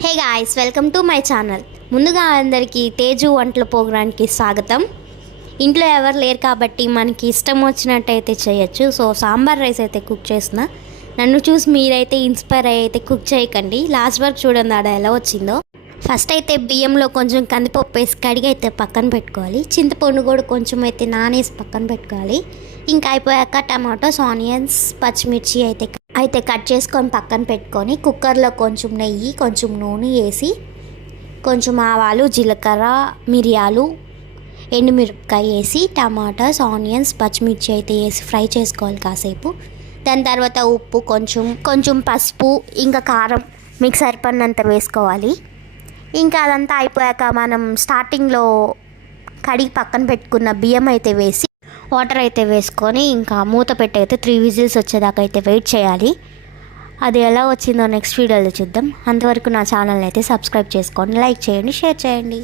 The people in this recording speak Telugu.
Hey guys, welcome to my channel. ముందుగా అందరికీ తేజు వంటల ప్రోగ్రామ్కి స్వాగతం. ఇంట్లో ఎవరు లేరు కాబట్టి మనకి ఇష్టం వచ్చినట్టయితే చేయొచ్చు. సో సాంబార్ రైస్ అయితే కుక్ చేసిన. నన్ను చూసి మీరైతే ఇన్స్పైర్ అయితే కుక్ చేయకండి. లాస్ట్ వరకు చూడండి ఆడ ఎలా వచ్చిందో. ఫస్ట్ అయితే బియ్యంలో కొంచెం కందిపప్పు వేసి కడిగి అయితే పక్కన పెట్టుకోవాలి. చింతపండు కూడా కొంచెం అయితే నానేసి పక్కన పెట్టుకోవాలి. ఇంకా అయిపోయాక టమాటోస్, ఆనియన్స్, పచ్చిమిర్చి అయితే కట్ చేసుకొని పక్కన పెట్టుకొని కుక్కర్లో కొంచెం నెయ్యి, కొంచెం నూనె వేసి కొంచెం ఆవాలు, జీలకర్ర, మిరియాలు, ఎండుమిరపకాయ వేసి టమాటాస్, ఆనియన్స్, పచ్చిమిర్చి అయితే వేసి ఫ్రై చేసుకోవాలి కాసేపు. దాని తర్వాత ఉప్పు, కొంచెం పసుపు, ఇంకా కారం మీకు సరిపడినంత వేసుకోవాలి. ఇంకా అదంతా అయిపోయాక మనం స్టార్టింగ్లో కడిగి పక్కన పెట్టుకున్న బియ్యం అయితే వేసి వాటర్ అయితే వేసుకొని ఇంకా మూత పెట్టి అయితే 3 విజిల్స్ వచ్చేదాకా అయితే వెయిట్ చేయాలి. అది ఎలా వచ్చిందో నెక్స్ట్ వీడియోలో చూద్దాం. అంతవరకు నా ఛానల్ని అయితే సబ్స్క్రైబ్ చేసుకోండి, లైక్ చేయండి, షేర్ చేయండి.